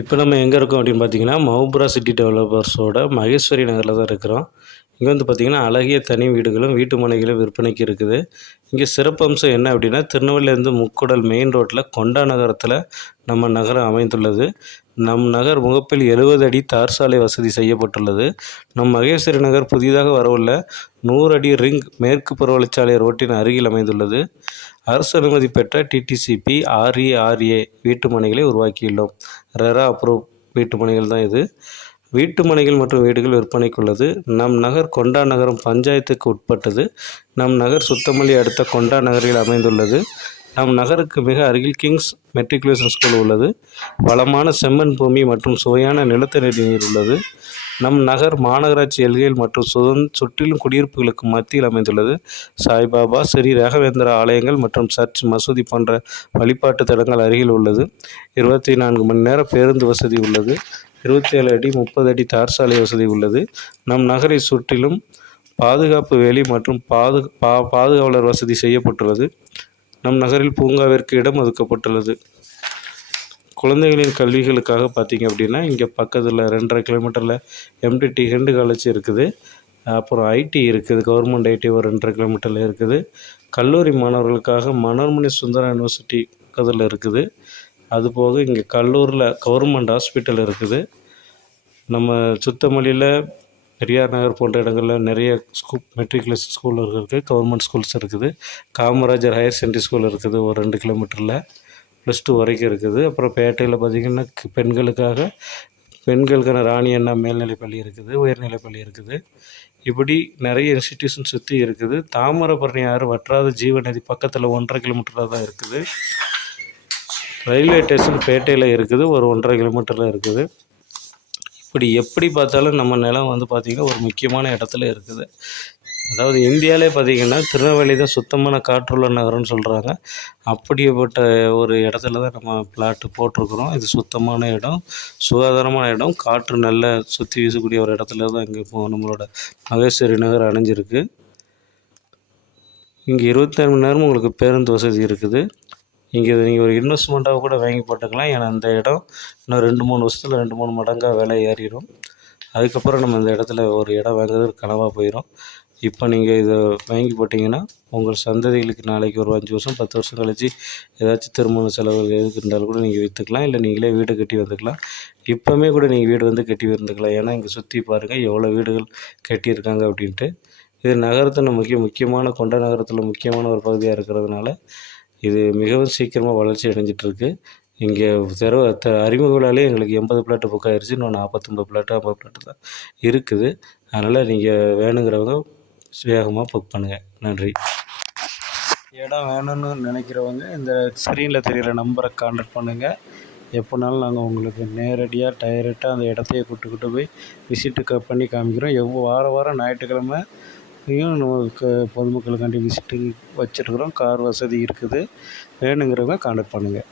இப்போ நம்ம எங்கே இருக்கோம் அப்படின்னு பார்த்தீங்கன்னா, மவுப்ரா சிட்டி டெவலப்பர்ஸோட மகேஸ்வரி நகரில் தான் இருக்கிறோம். இங்கே வந்து பார்த்திங்கன்னா, அழகிய தனி வீடுகளும், வீட்டு மனைகளும் விற்பனைக்கு இருக்குது. இங்கே சிறப்பம்சம் என்ன அப்படின்னா, திருநெல்வேலியிலேருந்து முக்கூடல் மெயின் ரோட்டில் கொண்டா நகரத்தில் நம்ம நகரம் அமைந்துள்ளது. நம் நகர் முகப்பில் 70 அடி தார் சாலை வசதி செய்யப்பட்டுள்ளது. நம் மகேஸ்வரி நகர் புதிதாக வரவுள்ள 100 அடி ரிங் மேற்கு புறவழிச்சாலை ரோட்டின் அருகில் அமைந்துள்ளது. அரசு அனுமதி பெற்ற டிடிசிபி RERA வீட்டு மனைகளை உருவாக்கியுள்ளோம். ரெரா அப்ரூவ் வீட்டு மனைகள் தான் இது. வீட்டு மனைகள் மற்றும் வீடுகள் விற்பனைக்குள்ளது. நம் நகர் கொண்டா நகரம் பஞ்சாயத்துக்கு உட்பட்டது. நம் நகர் சுத்தமல்லி அடுத்த கொண்டா நகரில் அமைந்துள்ளது. நம் நகருக்கு மிக அருகில் கிங்ஸ் மெட்ரிகுலேஷன் ஸ்கூல் உள்ளது. வளமான செம்மண் பூமி மற்றும் சுவையான நிலத்தடி நீர் உள்ளது. நம் நகர் மாநகராட்சி எல்கைகள் மற்றும் சுற்றிலும் குடியிருப்புகளுக்கு மத்தியில் அமைந்துள்ளது. சாய்பாபா, ஸ்ரீ ராகவேந்திரா ஆலயங்கள் மற்றும் சர்ச், மசூதி போன்ற வழிபாட்டு தலங்கள் அருகில் உள்ளது. 24 மணி நேர பேருந்து வசதி உள்ளது. 27 அடி 30 அடி தார் சாலை வசதி உள்ளது. நம் நகரை சுற்றிலும் பாதுகாப்பு வேலி மற்றும் பாதுகாவலர் வசதி செய்யப்பட்டுள்ளது. நம் நகரில் பூங்காவிற்கு இடம் ஒதுக்கப்பட்டுள்ளது. குழந்தைகளின் கல்விகளுக்காக பார்த்திங்க அப்படின்னா, இங்கே பக்கத்தில் 2.5 கிலோமீட்டரில் MDT ஹிண்டு காலேஜ் இருக்குது. அப்புறம் ஐடி இருக்குது, கவர்மெண்ட் ஐடி ஒரு 2.5 கிலோமீட்டரில் இருக்குது. கல்லூரி மாணவர்களுக்காக மனோன்மணி சுந்தரா யூனிவர்சிட்டி பக்கத்தில் இருக்குது. அதுபோக இங்கே கல்லூரில் கவர்மெண்ட் ஹாஸ்பிட்டல் இருக்குது. நம்ம சுத்தமல்லியில் பெரியார் நகர் போன்ற இடங்களில் நிறைய மெட்ரிகுலேஷன் ஸ்கூல் இருக்குது, கவர்மெண்ட் ஸ்கூல்ஸ் இருக்குது. காமராஜர் ஹையர் செகண்டரி ஸ்கூல் இருக்குது ஒரு 2 கிலோமீட்டரில், +2 வரைக்கும் இருக்குது. அப்புறம் பேட்டையில் பார்த்திங்கன்னா பெண்களுக்கான ராணி அண்ணா மேல்நிலைப்பள்ளி இருக்குது, உயர்நிலைப்பள்ளி இருக்குது. இப்படி நிறைய இன்ஸ்டிடியூஷன் சுற்றி இருக்குது. தாமிரபரணி ஆறு வற்றாத ஜீவநதி பக்கத்தில் 1.5 கிலோமீட்டரில் தான் இருக்குது. ரயில்வே ஸ்டேஷன் பேட்டையில் இருக்குது, ஒரு 1.5 கிலோமீட்டரில் இருக்குது. இப்படி எப்படி பார்த்தாலும் நம்ம நிலம் வந்து பார்த்திங்கன்னா ஒரு முக்கியமான இடத்துல இருக்குது. அதாவது இந்தியாவிலே பார்த்திங்கன்னா திருநெல்வேலி தான் சுத்தமான காற்றுள்ள நகரம்னு சொல்கிறாங்க. அப்படிப்பட்ட ஒரு இடத்துல தான் நம்ம பிளாட்டு போட்டிருக்கிறோம். இது சுத்தமான இடம், சுகாதாரமான இடம், காற்று நல்லா சுற்றி வீசக்கூடிய ஒரு இடத்துல தான் இங்கே இப்போ நம்மளோட மகேஸ்வரி நகர் அணைஞ்சிருக்கு. இங்கே 24 மணி நேரமும் உங்களுக்கு பேருந்து வசதி இருக்குது. இங்கே நீங்கள் ஒரு இன்வெஸ்ட்மெண்ட்டாக கூட வாங்கி போட்டுக்கலாம். ஏன்னா அந்த இடம் இன்னும் 2-3 வருஷத்தில் 2-3 மடங்காக விலை ஏறிடும். அதுக்கப்புறம் நம்ம இந்த இடத்துல ஒரு இடம் வாங்குறது கனவாக போயிடும். இப்போ நீங்கள் இதை வாங்கி போட்டிங்கன்னா உங்கள் சந்ததிகளுக்கு நாளைக்கு ஒரு 5 வருஷம் 10 வருஷம் கழிச்சு ஏதாச்சும் திருமண செலவு எதுக்கு இருந்தாலும் கூட நீங்கள் விற்றுக்கலாம். இல்லை நீங்களே வீடு கட்டி வந்துக்கலாம். இப்போவுமே கூட நீங்கள் வீடு வந்து கட்டி வந்துக்கலாம். ஏன்னா இங்கே சுற்றி பாருங்கள் எவ்வளோ வீடுகள் கட்டியிருக்காங்க அப்படின்ட்டு. இது நகரத்தில் முக்கியமான கொண்ட நகரத்தில் முக்கியமான ஒரு பகுதியாக இருக்கிறதுனால இது மிகவும் சீக்கிரமாக வளர்ச்சி அடைஞ்சிட்ருக்கு. இங்கே அறிமுக விழாலே எங்களுக்கு 80 பிளாட்டு புக் ஆகிடுச்சு. இன்னும் 49 பிளாட்டு 50 பிளாட்டு தான் இருக்குது. அதனால் நீங்கள் வேணுங்கிறவங்க வேகமாக புக் பண்ணுங்கள். நன்றி. இடம் வேணும்னு நினைக்கிறவங்க இந்த ஸ்க்ரீனில் தெரிகிற நம்பரை கான்டாக்ட் பண்ணுங்கள். எப்போனாலும் நாங்கள் உங்களுக்கு நேரடியாக டைரெக்டாக அந்த இடத்தையே கூப்பிட்டு போய் விசிட்டு பண்ணி காமிக்கிறோம். வாரம் ஞாயிற்றுக்கிழமையும் நமக்கு பொதுமக்களுக்காண்டி விசிட்டு வச்சுருக்குறோம். கார் வசதி இருக்குது. வேணுங்கிறவங்க கான்டாக்ட் பண்ணுங்கள்.